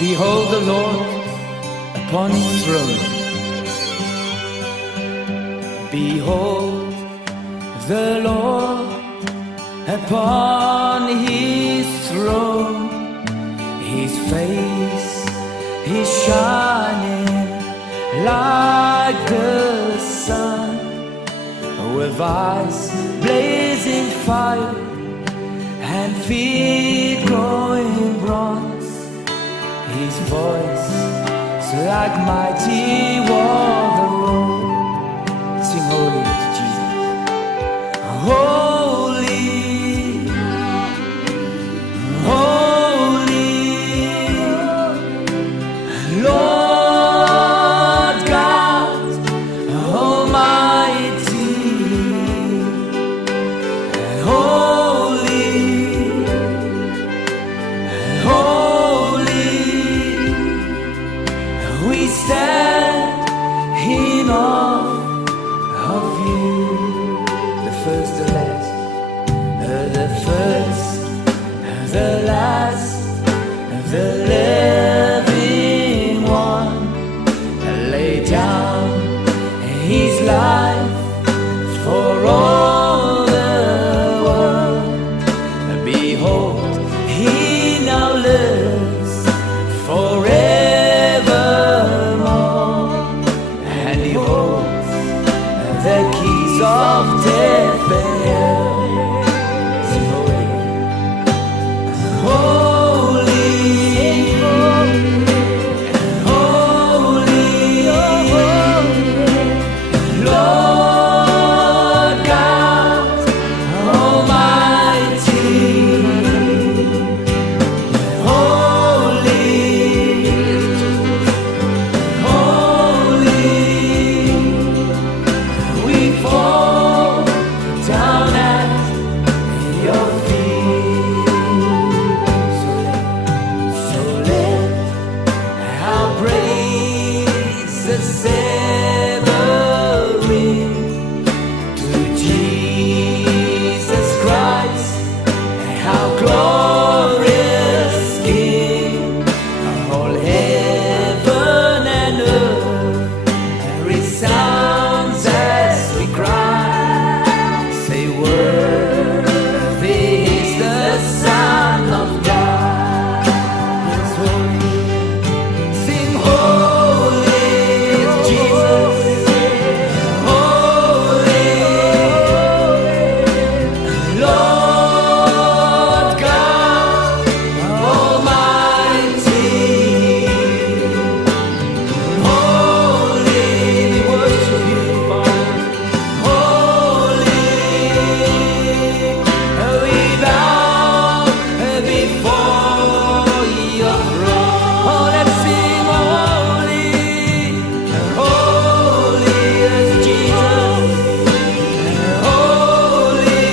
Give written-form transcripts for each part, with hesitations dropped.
Behold the Lord upon his throne. Behold the Lord upon his throne. His face is shining like the sun, with eyes blazing fire and feet glowing bronze. His voice is like mighty water roll. Sing holy to Jesus. Holy, holy, Lord God Almighty. Holy, holy, we stand in awe of you. The first, the last, the first, the last, the living one, lay down his life for all the world. Behold, he now lives forevermore, and he holds the keys of death and hell. Sing holy, holy, Lord God Almighty. Holy, holy, we fall down at your feet. So let our praises ever ring to Jesus Christ, our glorious King. All heaven and earth resounds as we cry. Say, worthy is the Son of God. Yes, holy. Sing holy is Jesus. Holy, Lord God Almighty. Holy, we worship you, Father. Holy, we bow before your throne. Oh, let's sing holy, holy is Jesus. Holy,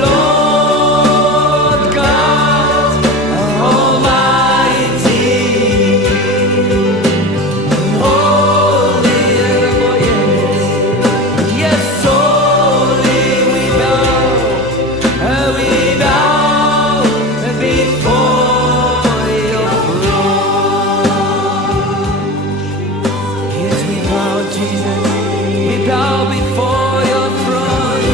Lord God Almighty. Holy, yes, holy, we bow before your throne. Yes, we bow, Jesus, we bow before your throne.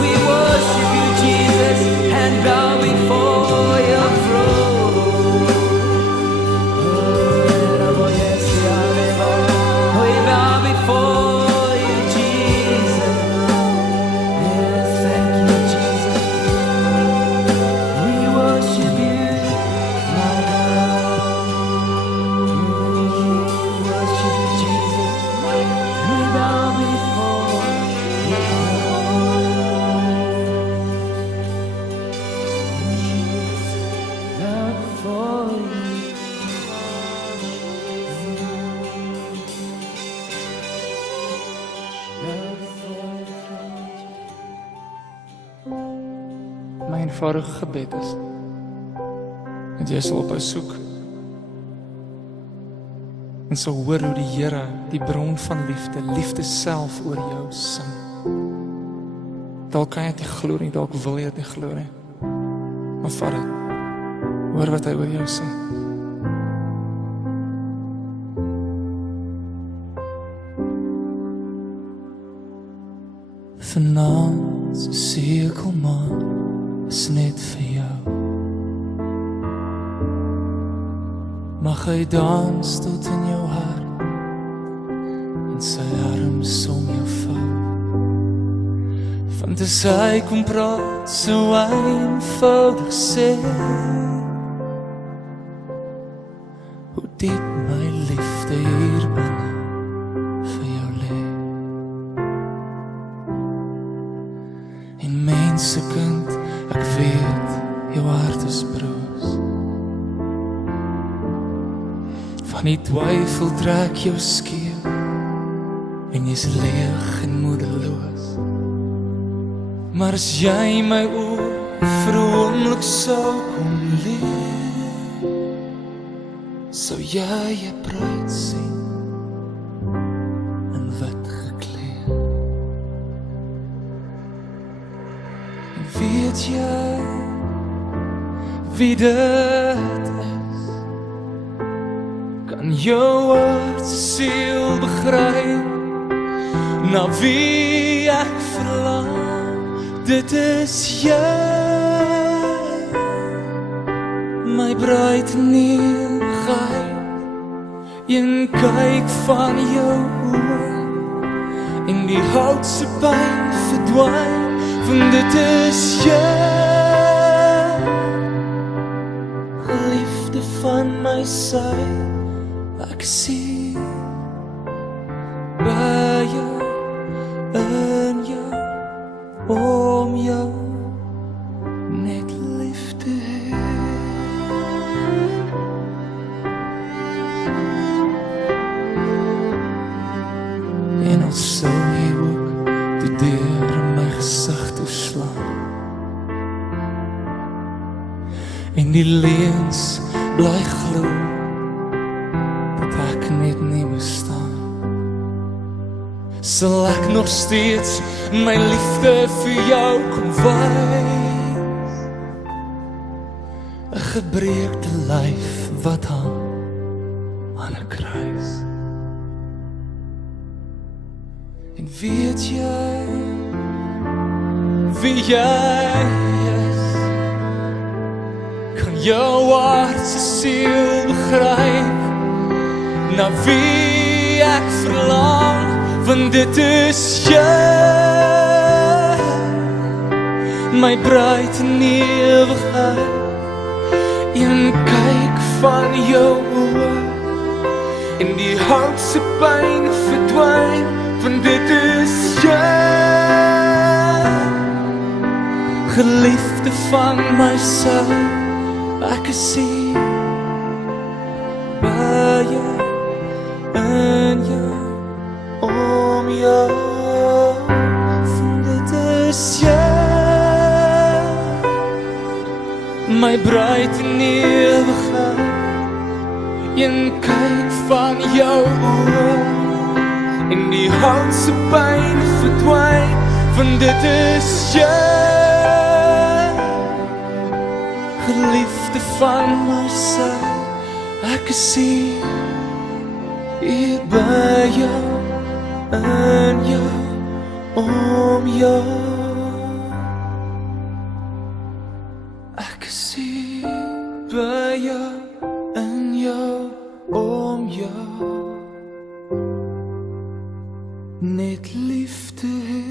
We worship you, Jesus, and bow before your throne. Oh, yes, we bow before you, Jesus. Yes, thank you, Jesus. We worship you, my God. We worship you, Jesus. We bow before your throne. Bow before you. Bow before your throne. My eenvoudige gebed is dat jy sal ophou soek en sal hoor hoe die Here, die bron van liefde, liefde self oor jou sing. Dalk kan jy dit nie glo nie, dalk wil jy dit nie glo nie. Maar vat dit. Hoor wat hy oor jou sê. Vanaand so sekelmaan is net vir jou. Mag hy dans tot in jou hart en sy arms om jou vou. Want as hy kom praat so eenvoudig sê hoe diep my liefde hier binne vir jou lê. En mensekind, ek weet jou hart is broos. Van die twyfel trek jou skeel en jy's leeg en moedeloos. Maar as jy my oor vir 'n oomblik sou kom leef, sou jy 'n bruid sien in wit gekleed. En weet jy wie dit is? Kan jou hart se siel begryp, na wie ek verlang? Dit is jy, my bruid nieuwigheid. Een kyk van jou oor en die houtse pyn verdwyn, want dit is jy, geliefde van my sy. Ek sien by jou, in jou, om jou net lief te hê. En al sou jy ook die deur in my gesig toeslaan en die leuns bly glo dat ek net nie bestaan, sal ek nog steeds my liefde vir jou kom wys. 'n gebreekte lyf wat hang aan 'n kruis. En weet jy wie jy is? Kan jou hart se siel begryp, na wie ek verlang? Want dit is jy, my bruid in ewigheid. Een kyk van jou oor en die houtse pyn verdwyn, want dit is jy, geliefde van my sy. Ek is hier by jou, in jou, om jou, want dit is jy, my bruid in ewigheid. Een kyk van jou oor en die houtse pyn verdwyn, want dit is jy, geliefde van my sy. Ek is hier by jou, in jou, om jou. Ek is hier by jou, in jou, om jou, net liefde hê.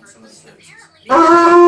Ons sal ons